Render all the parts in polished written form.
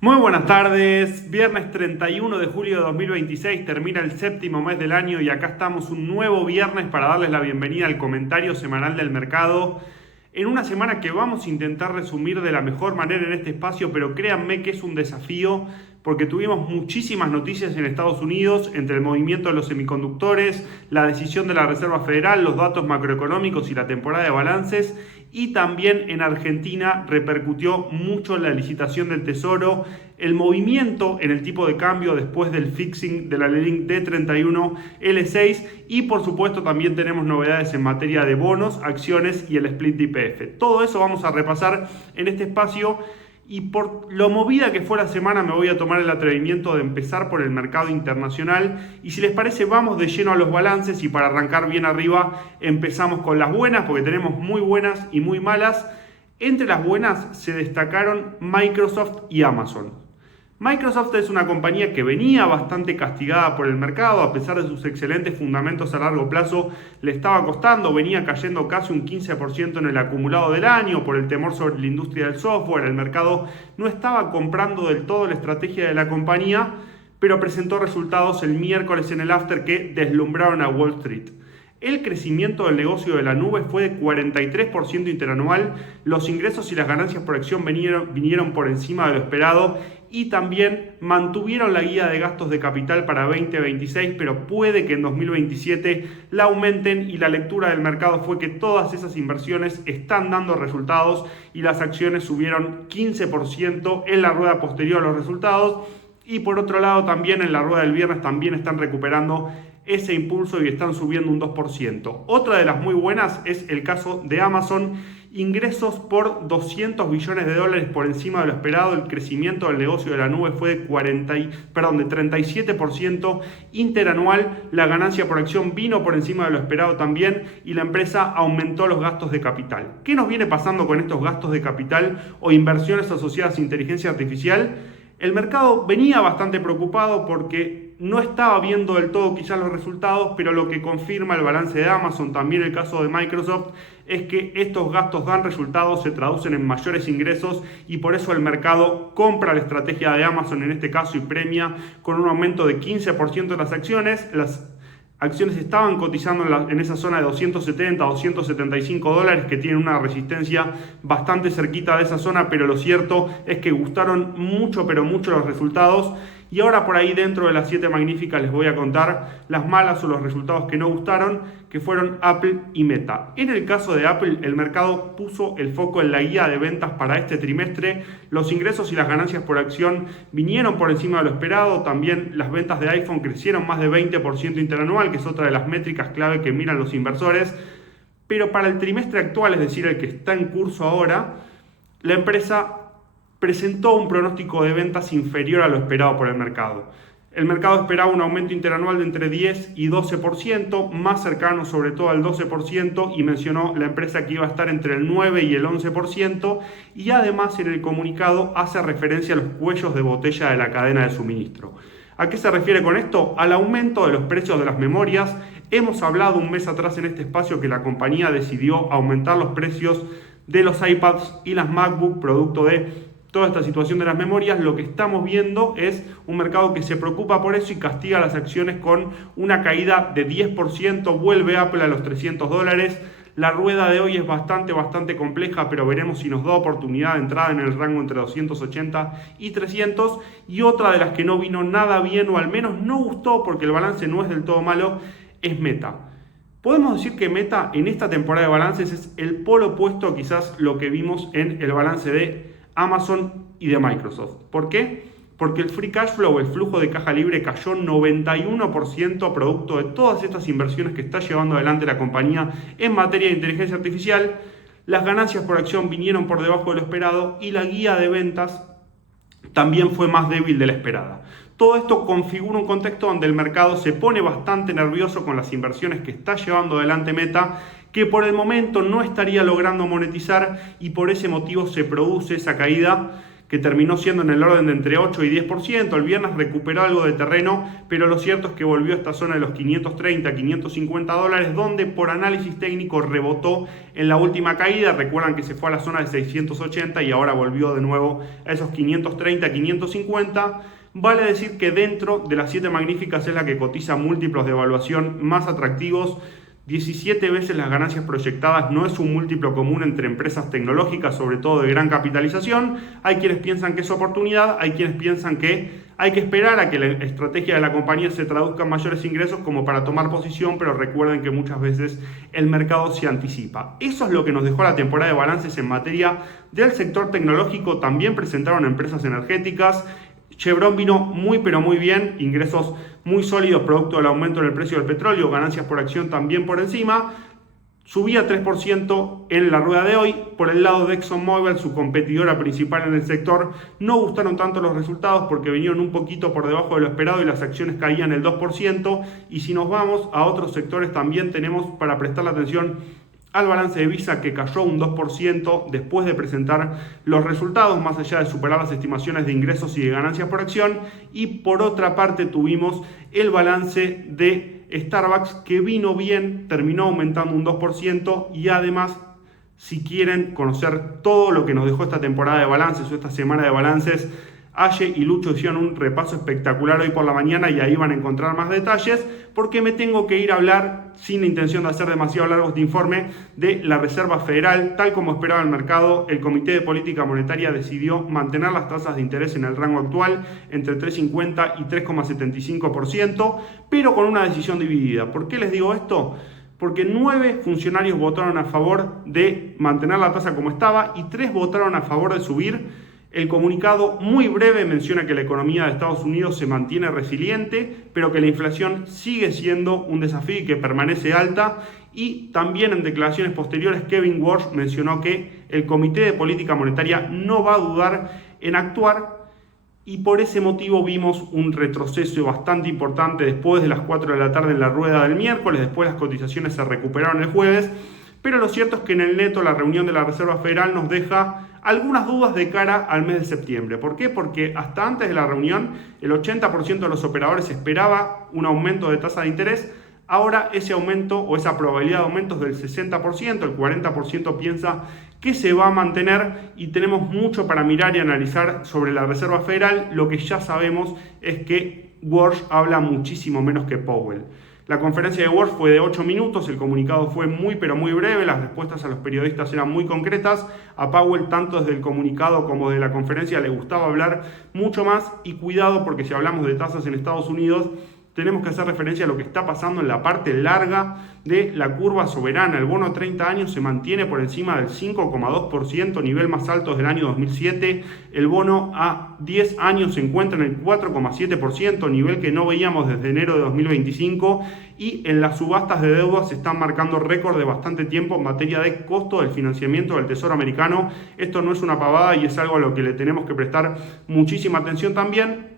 Muy buenas tardes, viernes 31 de julio de 2026, termina el séptimo mes del año y acá estamos un nuevo viernes para darles la bienvenida al comentario semanal del mercado. En una semana que vamos a intentar resumir de la mejor manera en este espacio, pero créanme que es un desafío porque tuvimos muchísimas noticias en Estados Unidos entre el movimiento de los semiconductores, la decisión de la Reserva Federal, los datos macroeconómicos y la temporada de balances. Y también en Argentina repercutió mucho la licitación del Tesoro, el movimiento en el tipo de cambio después del fixing de la LELIQ D31 L6 y por supuesto también tenemos novedades en materia de bonos, acciones y el split de YPF. Todo eso vamos a repasar en este espacio. Y por lo movida que fue la semana me voy a tomar el atrevimiento de empezar por el mercado internacional. Y si les parece vamos de lleno a los balances y para arrancar bien arriba empezamos con las buenas porque tenemos muy buenas y muy malas. Entre las buenas se destacaron Microsoft y Amazon. Microsoft es una compañía que venía bastante castigada por el mercado, a pesar de sus excelentes fundamentos a largo plazo, le estaba costando, venía cayendo casi un 15% en el acumulado del año por el temor sobre la industria del software, el mercado no estaba comprando del todo la estrategia de la compañía, pero presentó resultados el miércoles en el after que deslumbraron a Wall Street. El crecimiento del negocio de la nube fue de 43% interanual, los ingresos y las ganancias por acción vinieron por encima de lo esperado y también mantuvieron la guía de gastos de capital para 2026, pero puede que en 2027 la aumenten y la lectura del mercado fue que todas esas inversiones están dando resultados y las acciones subieron 15% en la rueda posterior a los resultados y por otro lado también en la rueda del viernes también están recuperando ese impulso y están subiendo un 2%. Otra de las muy buenas es el caso de Amazon. Ingresos por $200 billones por encima de lo esperado. El crecimiento del negocio de la nube fue de 37% interanual. La ganancia por acción vino por encima de lo esperado también y la empresa aumentó los gastos de capital. ¿Qué nos viene pasando con estos gastos de capital o inversiones asociadas a inteligencia artificial? El mercado venía bastante preocupado porque no estaba viendo del todo quizás los resultados, pero lo que confirma el balance de Amazon, también el caso de Microsoft, es que estos gastos dan resultados, se traducen en mayores ingresos y por eso el mercado compra la estrategia de Amazon en este caso y premia con un aumento de 15% de las acciones. Las acciones estaban cotizando en esa zona de 270 a 275 dólares que tienen una resistencia bastante cerquita de esa zona, pero lo cierto es que gustaron mucho, pero mucho los resultados. Y ahora por ahí dentro de las 7 magníficas les voy a contar las malas o los resultados que no gustaron, que fueron Apple y Meta. En el caso de Apple, el mercado puso el foco en la guía de ventas para este trimestre. Los ingresos y las ganancias por acción vinieron por encima de lo esperado. También las ventas de iPhone crecieron más de 20% interanual, que es otra de las métricas clave que miran los inversores. Pero para el trimestre actual, es decir, el que está en curso ahora, la empresa presentó un pronóstico de ventas inferior a lo esperado por el mercado. El mercado esperaba un aumento interanual de entre 10 y 12%, más cercano sobre todo al 12%, y mencionó la empresa que iba a estar entre el 9 y el 11%, y además en el comunicado hace referencia a los cuellos de botella de la cadena de suministro. ¿A qué se refiere con esto? Al aumento de los precios de las memorias. Hemos hablado un mes atrás en este espacio que la compañía decidió aumentar los precios de los iPads y las MacBook producto de toda esta situación de las memorias. Lo que estamos viendo es un mercado que se preocupa por eso y castiga las acciones con una caída de 10%, vuelve Apple a los 300 dólares. La rueda de hoy es bastante compleja, pero veremos si nos da oportunidad de entrada en el rango entre 280 y 300. Y otra de las que no vino nada bien, o al menos no gustó porque el balance no es del todo malo, es Meta. Podemos decir que Meta en esta temporada de balances es el polo opuesto quizás lo que vimos en el balance de Amazon y de Microsoft. ¿Por qué? Porque el free cash flow, el flujo de caja libre, cayó 91% producto de todas estas inversiones que está llevando adelante la compañía en materia de inteligencia artificial. Las ganancias por acción vinieron por debajo de lo esperado y la guía de ventas también fue más débil de la esperada. Todo esto configura un contexto donde el mercado se pone bastante nervioso con las inversiones que está llevando adelante Meta, que por el momento no estaría logrando monetizar y por ese motivo se produce esa caída que terminó siendo en el orden de entre 8 y 10%. El viernes recuperó algo de terreno, pero lo cierto es que volvió a esta zona de los 530, 550 dólares, donde por análisis técnico rebotó en la última caída. Recuerdan que se fue a la zona de 680 y ahora volvió de nuevo a esos 530, 550. Vale decir que dentro de las 7 magníficas es la que cotiza múltiplos de evaluación más atractivos. 17 veces las ganancias proyectadas no es un múltiplo común entre empresas tecnológicas, sobre todo de gran capitalización. Hay quienes piensan que es oportunidad, hay quienes piensan que hay que esperar a que la estrategia de la compañía se traduzca en mayores ingresos como para tomar posición, pero recuerden que muchas veces el mercado se anticipa. Eso es lo que nos dejó la temporada de balances en materia del sector tecnológico. También presentaron empresas energéticas. Chevron vino muy pero muy bien, ingresos muy sólidos producto del aumento en el precio del petróleo, ganancias por acción también por encima, subía 3% en la rueda de hoy. Por el lado de ExxonMobil, su competidora principal en el sector, no gustaron tanto los resultados porque vinieron un poquito por debajo de lo esperado y las acciones caían el 2%, y si nos vamos a otros sectores también tenemos para prestarle atención al balance de Visa, que cayó un 2% después de presentar los resultados, más allá de superar las estimaciones de ingresos y de ganancias por acción. Y por otra parte tuvimos el balance de Starbucks, que vino bien, terminó aumentando un 2%, y además, si quieren conocer todo lo que nos dejó esta temporada de balances o esta semana de balances, Aye y Lucho hicieron un repaso espectacular hoy por la mañana y ahí van a encontrar más detalles, porque me tengo que ir a hablar, sin la intención de hacer demasiado largo este informe, de la Reserva Federal. Tal como esperaba el mercado, el Comité de Política Monetaria decidió mantener las tasas de interés en el rango actual, entre 3,50 y 3,75%, pero con una decisión dividida. ¿Por qué les digo esto? Porque 9 funcionarios votaron a favor de mantener la tasa como estaba y 3 votaron a favor de subir. El comunicado, muy breve, menciona que la economía de Estados Unidos se mantiene resiliente, pero que la inflación sigue siendo un desafío y que permanece alta. Y también en declaraciones posteriores, Kevin Warsh mencionó que el Comité de Política Monetaria no va a dudar en actuar, y por ese motivo vimos un retroceso bastante importante después de las 4 de la tarde en la rueda del miércoles. Después las cotizaciones se recuperaron el jueves, pero lo cierto es que en el neto la reunión de la Reserva Federal nos deja algunas dudas de cara al mes de septiembre. ¿Por qué? Porque hasta antes de la reunión el 80% de los operadores esperaba un aumento de tasa de interés. Ahora ese aumento o esa probabilidad de aumento es del 60%, el 40% piensa que se va a mantener, y tenemos mucho para mirar y analizar sobre la Reserva Federal. Lo que ya sabemos es que Warsh habla muchísimo menos que Powell. La conferencia de Warsh fue de 8 minutos, el comunicado fue muy pero muy breve, las respuestas a los periodistas eran muy concretas. A Powell, tanto desde el comunicado como de la conferencia, le gustaba hablar mucho más. Y cuidado, porque si hablamos de tasas en Estados Unidos, tenemos que hacer referencia a lo que está pasando en la parte larga de la curva soberana. El bono a 30 años se mantiene por encima del 5,2%, nivel más alto desde el año 2007. El bono a 10 años se encuentra en el 4,7%, nivel que no veíamos desde enero de 2025. Y en las subastas de deuda se están marcando récord de bastante tiempo en materia de costo del financiamiento del Tesoro americano. Esto no es una pavada y es algo a lo que le tenemos que prestar muchísima atención también.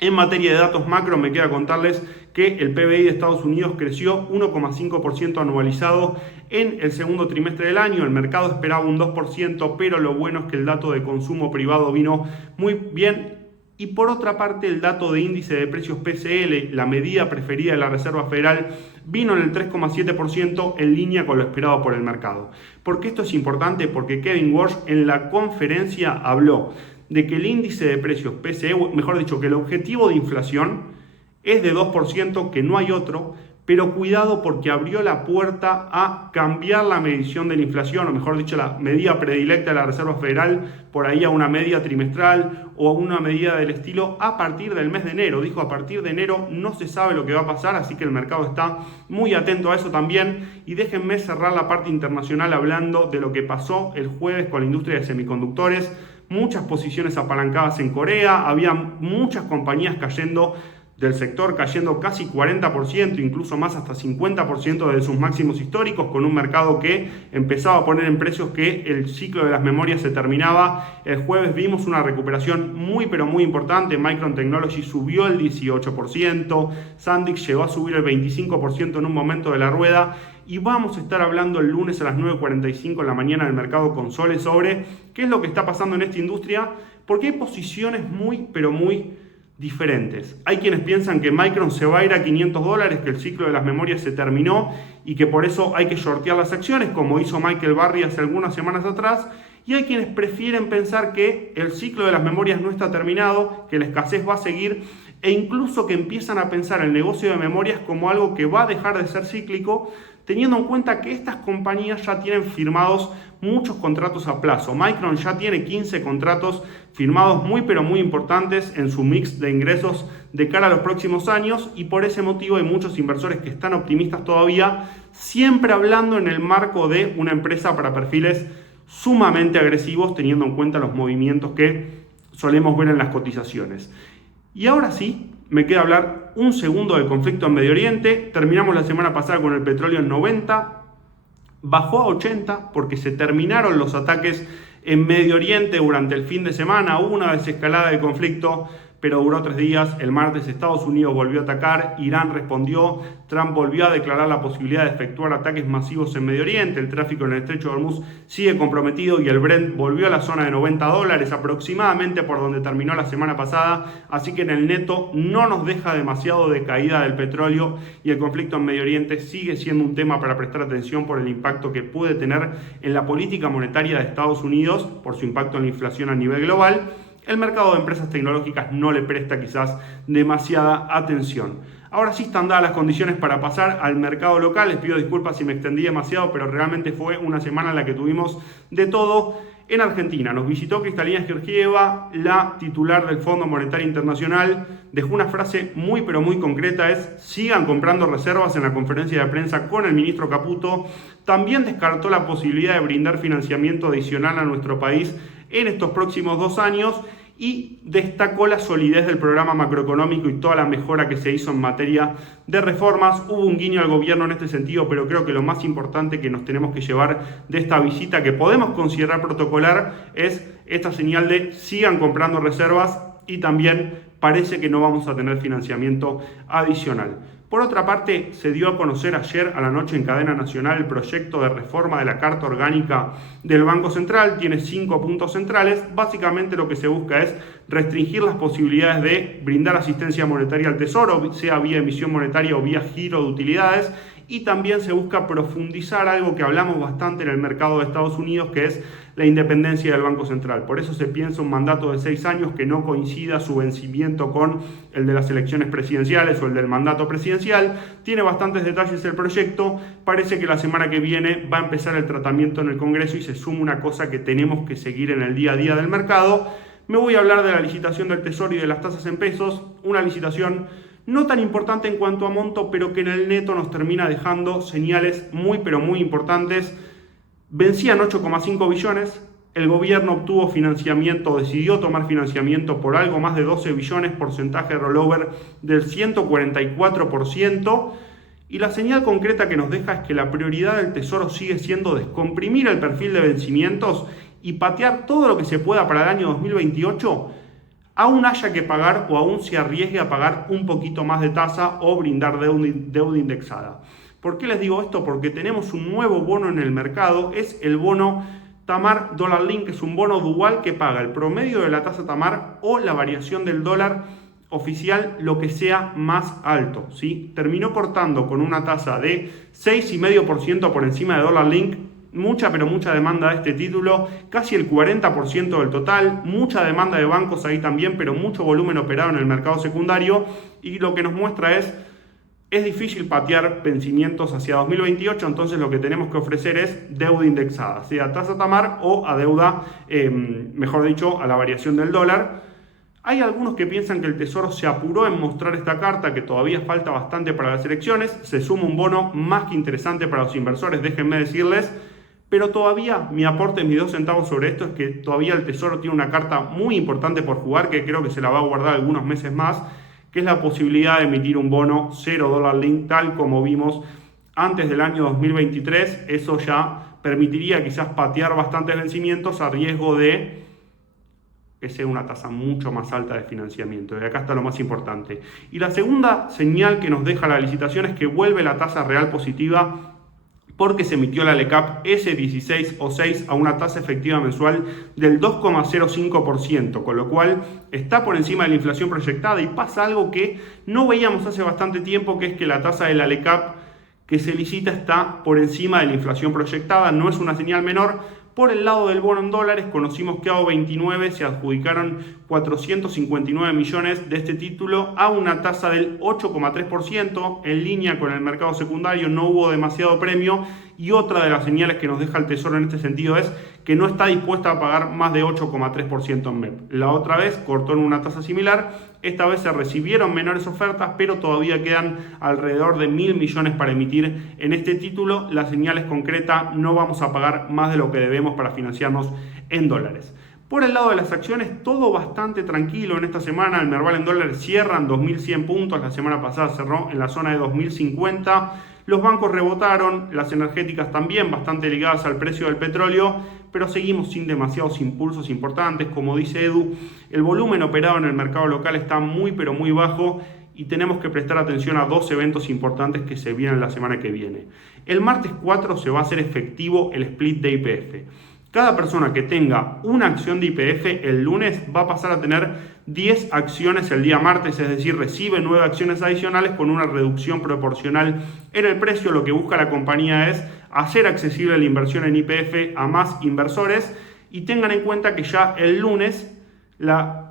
En materia de datos macro, me queda contarles que el PBI de Estados Unidos creció 1,5% anualizado en el segundo trimestre del año. El mercado esperaba un 2%, pero lo bueno es que el dato de consumo privado vino muy bien. Y por otra parte, el dato de índice de precios PCL, la medida preferida de la Reserva Federal, vino en el 3,7%, en línea con lo esperado por el mercado. ¿Por qué esto es importante? Porque Kevin Warsh en la conferencia habló de que el índice de precios PCE, mejor dicho, que el objetivo de inflación es de 2%, que no hay otro, pero cuidado porque abrió la puerta a cambiar la medición de la inflación, o mejor dicho, la medida predilecta de la Reserva Federal, por ahí a una media trimestral o a una medida del estilo a partir del mes de enero. Dijo, a partir de enero no se sabe lo que va a pasar, así que el mercado está muy atento a eso también. Y déjenme cerrar la parte internacional hablando de lo que pasó el jueves con la industria de semiconductores. Muchas posiciones apalancadas en Corea, había muchas compañías cayendo del sector, cayendo casi 40%, incluso más, hasta 50% de sus máximos históricos, con un mercado que empezaba a poner en precios que el ciclo de las memorias se terminaba. El jueves vimos una recuperación muy pero muy importante. Micron Technology subió el 18%, Sandisk llegó a subir el 25% en un momento de la rueda. Y vamos a estar hablando el lunes a las 9:45 de la mañana del mercado con Sole sobre qué es lo que está pasando en esta industria, porque hay posiciones muy, pero muy diferentes. Hay quienes piensan que Micron se va a ir a $500, que el ciclo de las memorias se terminó y que por eso hay que shortear las acciones, como hizo Michael Burry hace algunas semanas atrás. Y hay quienes prefieren pensar que el ciclo de las memorias no está terminado, que la escasez va a seguir e incluso que empiezan a pensar el negocio de memorias como algo que va a dejar de ser cíclico, teniendo en cuenta que estas compañías ya tienen firmados muchos contratos a plazo. Micron ya tiene 15 contratos firmados muy pero muy importantes en su mix de ingresos de cara a los próximos años y por ese motivo hay muchos inversores que están optimistas todavía, siempre hablando en el marco de una empresa para perfiles sumamente agresivos, teniendo en cuenta los movimientos que solemos ver en las cotizaciones. Y ahora sí, me queda hablar un segundo del conflicto en Medio Oriente. Terminamos la semana pasada con el petróleo en 90, bajó a 80 porque se terminaron los ataques en Medio Oriente durante el fin de semana. Hubo una desescalada del conflicto, pero duró 3 días. El martes Estados Unidos volvió a atacar, Irán respondió, Trump volvió a declarar la posibilidad de efectuar ataques masivos en Medio Oriente, el tráfico en el estrecho de Hormuz sigue comprometido y el Brent volvió a la zona de $90 aproximadamente por donde terminó la semana pasada, así que en el neto no nos deja demasiado de caída del petróleo y el conflicto en Medio Oriente sigue siendo un tema para prestar atención por el impacto que puede tener en la política monetaria de Estados Unidos, por su impacto en la inflación a nivel global. El mercado de empresas tecnológicas no le presta quizás demasiada atención. Ahora sí están dadas las condiciones para pasar al mercado local. Les pido disculpas si me extendí demasiado, pero realmente fue una semana en la que tuvimos de todo. En Argentina nos visitó Cristalina Georgieva, la titular del Fondo Monetario Internacional. Dejó una frase muy pero muy concreta, es: sigan comprando reservas, en la conferencia de prensa con el ministro Caputo. También descartó la posibilidad de brindar financiamiento adicional a nuestro país en estos próximos 2 años y destacó la solidez del programa macroeconómico y toda la mejora que se hizo en materia de reformas. Hubo un guiño al gobierno en este sentido, pero creo que lo más importante que nos tenemos que llevar de esta visita, que podemos considerar protocolar, es esta señal de sigan comprando reservas y también parece que no vamos a tener financiamiento adicional. Por otra parte, se dio a conocer ayer a la noche en cadena nacional el proyecto de reforma de la Carta Orgánica del Banco Central. Tiene 5 puntos centrales. Básicamente lo que se busca es restringir las posibilidades de brindar asistencia monetaria al Tesoro, sea vía emisión monetaria o vía giro de utilidades. Y también se busca profundizar algo que hablamos bastante en el mercado de Estados Unidos, que es la independencia del Banco Central. Por eso se piensa un mandato de 6 años que no coincida su vencimiento con el de las elecciones presidenciales o el del mandato presidencial. Tiene bastantes detalles el proyecto. Parece que la semana que viene va a empezar el tratamiento en el Congreso y se suma una cosa que tenemos que seguir en el día a día del mercado. Me voy a hablar de la licitación del Tesoro y de las tasas en pesos. Una licitación no tan importante en cuanto a monto, pero que en el neto nos termina dejando señales muy pero muy importantes. Vencían 8,5 billones, el gobierno obtuvo financiamiento, decidió tomar financiamiento por algo más de 12 billones, porcentaje de rollover del 144%, y la señal concreta que nos deja es que la prioridad del Tesoro sigue siendo descomprimir el perfil de vencimientos y patear todo lo que se pueda para el año 2028, aún haya que pagar o aún se arriesgue a pagar un poquito más de tasa o brindar deuda indexada. ¿Por qué les digo esto? Porque tenemos un nuevo bono en el mercado, es el bono Tamar Dollar Link, que es un bono dual que paga el promedio de la tasa Tamar o la variación del dólar oficial, lo que sea más alto, ¿sí? Terminó cortando con una tasa de 6,5% por encima de Dollar Link. Mucha, pero mucha demanda de este título, casi el 40% del total, mucha demanda de bancos ahí también, pero mucho volumen operado en el mercado secundario, y lo que nos muestra es difícil patear vencimientos hacia 2028, entonces lo que tenemos que ofrecer es deuda indexada, sea tasa Tamar o a deuda, mejor dicho, a la variación del dólar. Hay algunos que piensan que el Tesoro se apuró en mostrar esta carta, que todavía falta bastante para las elecciones, se suma un bono más que interesante para los inversores, déjenme decirles. Pero todavía mi aporte, mis 2 centavos sobre esto, es que todavía el Tesoro tiene una carta muy importante por jugar, que creo que se la va a guardar algunos meses más, que es la posibilidad de emitir un bono 0 Dollar Link, tal como vimos antes del año 2023. Eso ya permitiría quizás patear bastantes vencimientos a riesgo de que sea una tasa mucho más alta de financiamiento. Y acá está lo más importante. Y la segunda señal que nos deja la licitación es que vuelve la tasa real positiva porque se emitió la LECAP S16 o 6 a una tasa efectiva mensual del 2,05%, con lo cual está por encima de la inflación proyectada y pasa algo que no veíamos hace bastante tiempo, que es que la tasa de la LECAP que se licita está por encima de la inflación proyectada, no es una señal menor. Por el lado del bono en dólares, conocimos que a O29 se adjudicaron 459 millones de este título a una tasa del 8,3%, en línea con el mercado secundario, no hubo demasiado premio, y otra de las señales que nos deja el Tesoro en este sentido es que no está dispuesta a pagar más de 8,3% en MEP. La otra vez cortó en una tasa similar, esta vez se recibieron menores ofertas, pero todavía quedan alrededor de 1.000 millones para emitir en este título. La señal es concreta, no vamos a pagar más de lo que debemos para financiarnos en dólares. Por el lado de las acciones, todo bastante tranquilo en esta semana. El Merval en dólares cierra en 2.100 puntos, la semana pasada cerró en la zona de 2.050. Los bancos rebotaron, las energéticas también bastante ligadas al precio del petróleo, pero seguimos sin demasiados impulsos importantes. Como dice Edu, el volumen operado en el mercado local está muy pero muy bajo y tenemos que prestar atención a dos eventos importantes que se vienen la semana que viene. El martes 4 se va a hacer efectivo el split de YPF. Cada persona que tenga una acción de YPF el lunes va a pasar a tener 10 acciones el día martes, es decir, recibe 9 acciones adicionales con una reducción proporcional en el precio. Lo que busca la compañía es hacer accesible la inversión en YPF a más inversores, y tengan en cuenta que ya el lunes la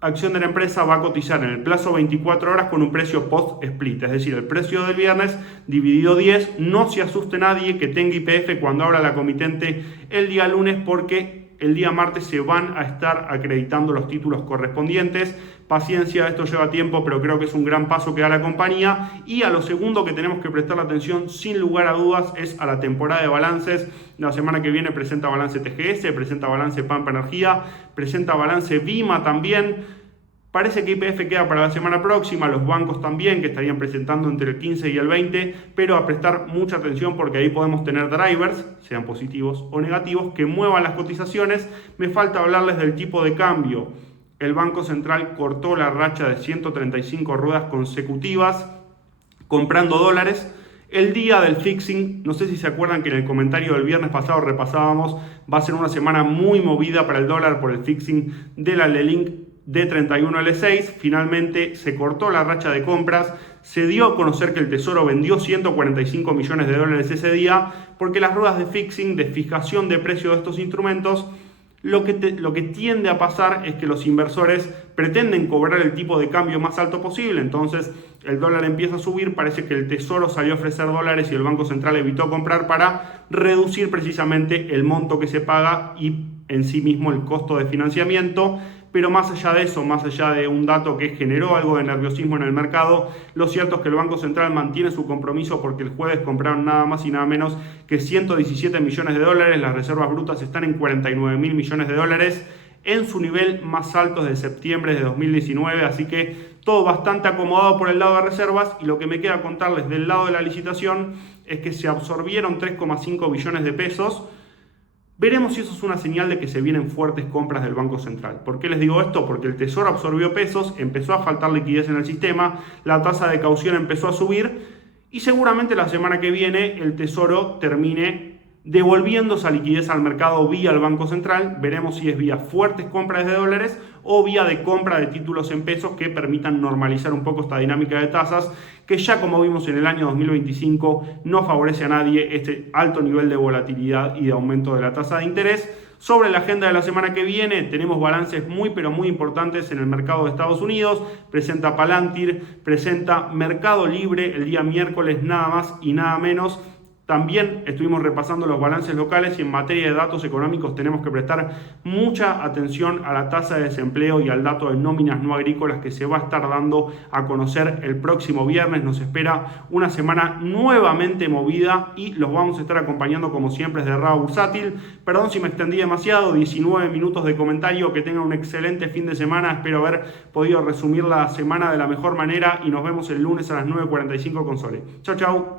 acción de la empresa va a cotizar en el plazo 24 horas con un precio post-split, es decir, el precio del viernes dividido 10. No se asuste nadie que tenga YPF cuando abra la comitente el día lunes, porque el día martes se van a estar acreditando los títulos correspondientes. Paciencia, esto lleva tiempo, pero creo que es un gran paso que da la compañía. Y a lo segundo que tenemos que prestar atención, sin lugar a dudas, es a la temporada de balances. La semana que viene presenta balance TGS, presenta balance Pampa Energía, presenta balance Vima también. Parece que YPF queda para la semana próxima, los bancos también, que estarían presentando entre el 15 y el 20, pero a prestar mucha atención porque ahí podemos tener drivers, sean positivos o negativos, que muevan las cotizaciones. Me falta hablarles del tipo de cambio. El Banco Central cortó la racha de 135 ruedas consecutivas comprando dólares. El día del fixing, no sé si se acuerdan que en el comentario del viernes pasado repasábamos, va a ser una semana muy movida para el dólar por el fixing de la LELINK D31L6. Finalmente se cortó la racha de compras, se dio a conocer que el Tesoro vendió 145 millones de dólares ese día, porque las ruedas de fixing, de fijación de precio de estos instrumentos, lo que tiende a pasar es que los inversores pretenden cobrar el tipo de cambio más alto posible. Entonces el dólar empieza a subir, parece que el Tesoro salió a ofrecer dólares y el Banco Central evitó comprar para reducir precisamente el monto que se paga y en sí mismo el costo de financiamiento. Pero más allá de eso, más allá de un dato que generó algo de nerviosismo en el mercado, lo cierto es que el Banco Central mantiene su compromiso, porque el jueves compraron nada más y nada menos que 117 millones de dólares. Las reservas brutas están en 49.000 millones de dólares, en su nivel más alto desde septiembre de 2019, así que todo bastante acomodado por el lado de reservas. Y lo que me queda contarles del lado de la licitación es que se absorbieron 3,5 billones de pesos. Veremos si eso es una señal de que se vienen fuertes compras del Banco Central. ¿Por qué les digo esto? Porque el Tesoro absorbió pesos, empezó a faltar liquidez en el sistema, la tasa de caución empezó a subir y seguramente la semana que viene el Tesoro termine devolviendo esa liquidez al mercado vía el Banco Central. Veremos si es vía fuertes compras de dólares o vía de compra de títulos en pesos que permitan normalizar un poco esta dinámica de tasas, que ya como vimos en el año 2025 no favorece a nadie este alto nivel de volatilidad y de aumento de la tasa de interés. Sobre la agenda de la semana que viene tenemos balances muy pero muy importantes en el mercado de Estados Unidos. Presenta Palantir, presenta Mercado Libre el día miércoles, nada más y nada menos. También estuvimos repasando los balances locales y en materia de datos económicos tenemos que prestar mucha atención a la tasa de desempleo y al dato de nóminas no agrícolas que se va a estar dando a conocer el próximo viernes. Nos espera una semana nuevamente movida y los vamos a estar acompañando como siempre desde Raba Bursátil. Perdón si me extendí demasiado, 19 minutos de comentario. Que tengan un excelente fin de semana. Espero haber podido resumir la semana de la mejor manera y nos vemos el lunes a las 9:45 con Sole. Chau, chau.